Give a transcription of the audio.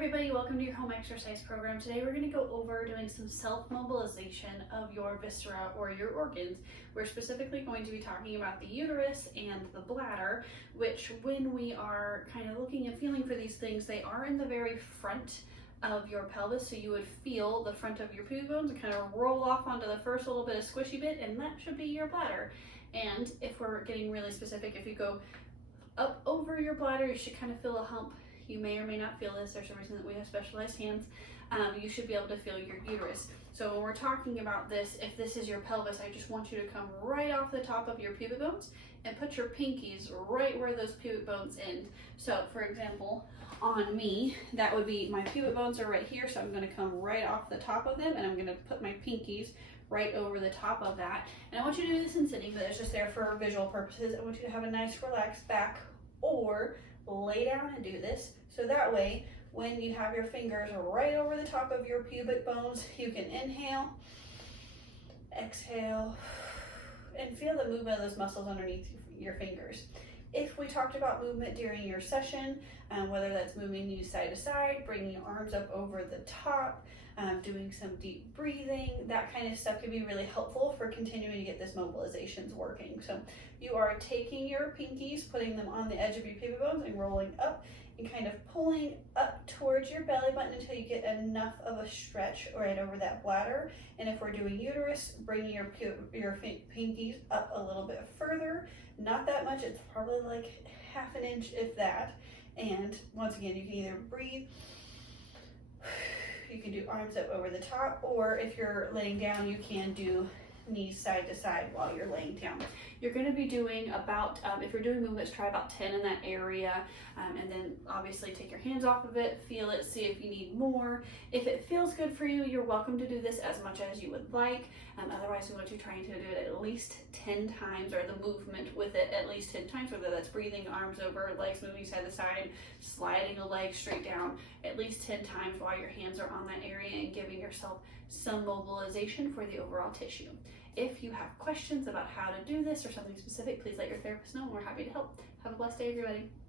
everybody, welcome to your home exercise program. Today we're going to go over doing some self-mobilization of your viscera or your organs. We're specifically going to be talking about the uterus and the bladder, which when we are kind of looking and feeling for these things, they are in the very front of your pelvis, so you would feel the front of your pubic bones and kind of roll off onto the first little bit of squishy bit, and that should be your bladder. And if we're getting really specific, if you go up over your bladder, you should kind of feel a hump. You may or may not feel this. There's a reason that we have specialized hands. You should be able to feel your uterus. So when we're talking about this, if this is your pelvis, I just want you to come right off the top of your pubic bones and put your pinkies right where those pubic bones end. So for example, on me, that would be my pubic bones are right here, so I'm going to come right off the top of them and I'm going to put my pinkies right over the top of that. And I want you to do this in sitting, but it's just there for visual purposes. I want you to have a nice relaxed back, or lay down and do this. So that way, when you have your fingers right over the top of your pubic bones, you can inhale, exhale, and feel the movement of those muscles underneath your fingers. If we talked about movement during your session, whether that's moving you side to side, bringing your arms up over the top, doing some deep breathing, that kind of stuff can be really helpful for continuing to get this mobilizations working. So you are taking your pinkies, putting them on the edge of your pubic bones and rolling up and kind of pulling up towards your belly button until you get enough of a stretch right over that bladder. And if we're doing uterus, bringing your pinkies up a little bit further, not that much, it's probably like half an inch if that. And once again, you can either breathe, you can do arms up over the top, or if you're laying down, you can do knees side to side while you're laying down. You're going to be doing about, if you're doing movements, try about 10 in that area, and then obviously take your hands off of it, feel it, see if you need more. If it feels good for you, you're welcome to do this as much as you would like. Otherwise, we want you trying to do it at least 10 times, or the movement with it at least 10 times, whether that's breathing, arms over, legs moving side to side, sliding a leg straight down, at least 10 times while your hands are on that area and giving yourself some mobilization for the overall tissue. If you have questions about how to do this or something specific, please let your therapist know, and we're happy to help. Have a blessed day, everybody.